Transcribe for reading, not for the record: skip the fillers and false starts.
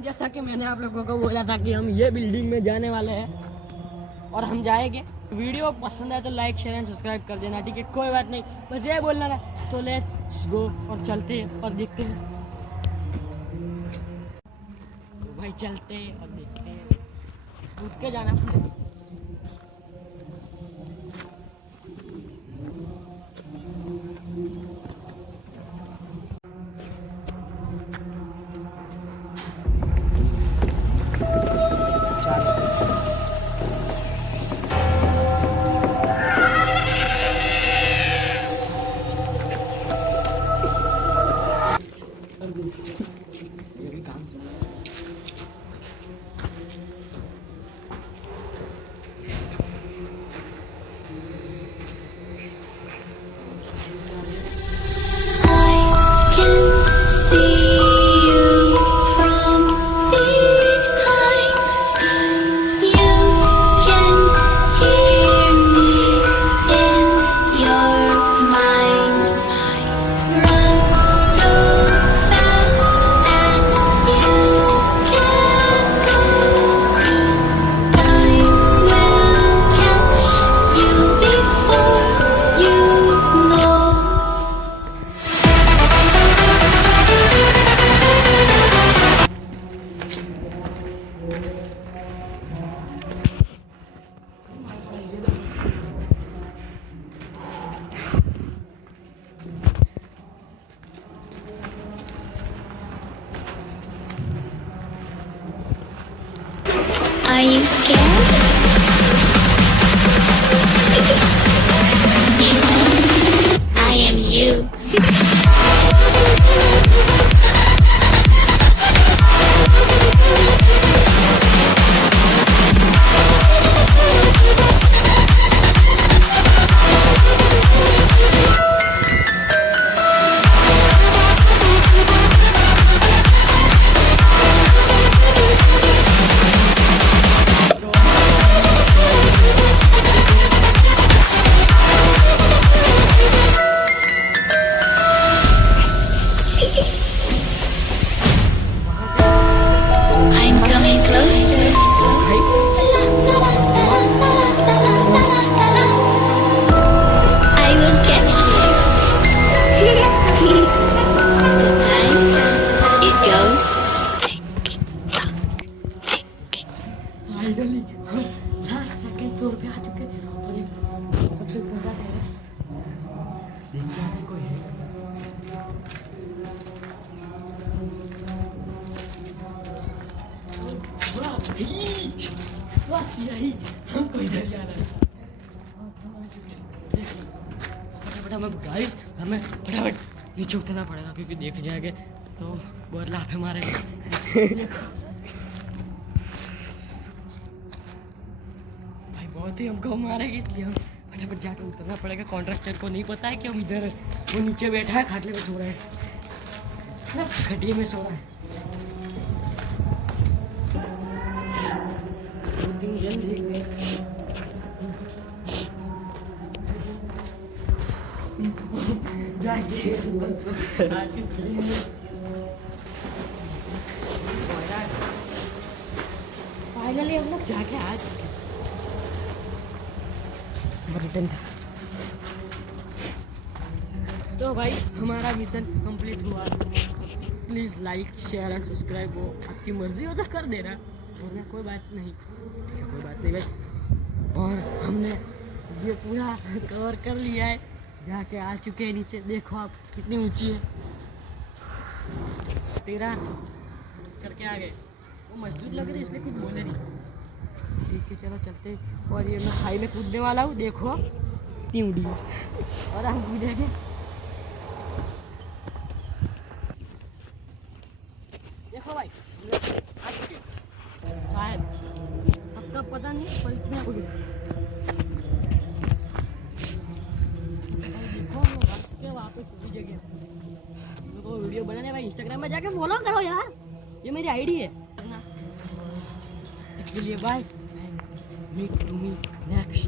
Friend, जैसा कि मैंने आप लोगों को बोला था कि हम ये बिल्डिंग में जाने वाले हैं और हम जाएंगे। वीडियो पसंद आए तो लाइक शेयर एंड सब्सक्राइब कर देना, ठीक है? कोई बात नहीं, बस ये बोलना था। तो लेट्स गो और चलते हैं और देखते हैं। तो भाई चलते हैं और देखते हैं। कूद के जाना पड़ेगा। Are you scared? I am you. I'm coming closer. I will catch you. The time it goes tick tock, tick. Finally हम लास्ट सेकंड फ्लोर पे आ चुके हैं और ये सबसे ऊपर का टेरेस देख के आते कोई है। वाह भाई, बस यही हमको इधर ही आना है। हम आ चुके हैं। देखिए फटाफट हमें गाइस हमें फटाफट नीचे उतरना पड़ेगा क्योंकि देख जाएंगे तो बहुत लाफे मारेंगे। देखो बहुत ही हमको मारेगी, इसलिए हम फटाफट जाकर उतरना पड़ेगा। कॉन्ट्रैक्टर को नहीं पता है कि हम इधर, वो नीचे बैठा है खाटले में सो रहा है, खटिए में सो रहा है। फाइनली हम लोग जाके आ चुके हैं। रिटर्न था तो भाई हमारा मिशन कंप्लीट हुआ। Please like share and subscribe, वो आपकी मर्जी हो तो कर देना, वरना कोई बात नहीं, ठीक है? कोई बात नहीं भाई। और हमने ये पूरा कवर कर लिया है, जाके आ चुके हैं नीचे। देखो आप कितनी ऊंची है, 13 करके आ गए। वो मजबूत लग रही है इसलिए कुछ बोले नहीं। ठीक है चलो चलते। और ये मैं खाई में कूदने वाला हूँ, देखो इतनी उड़ी और हम कूदेंगे। देखो भाई आ चुके शायद, अब तक पता नहीं पर इतना उड़ी। देखो हम लोग के वापस उसी जगह तो वीडियो बनाने भाई इंस्टाग्राम में जाके फॉलो करो यार, ये मेरी आईडी है। इसके लिए bye, meet to me next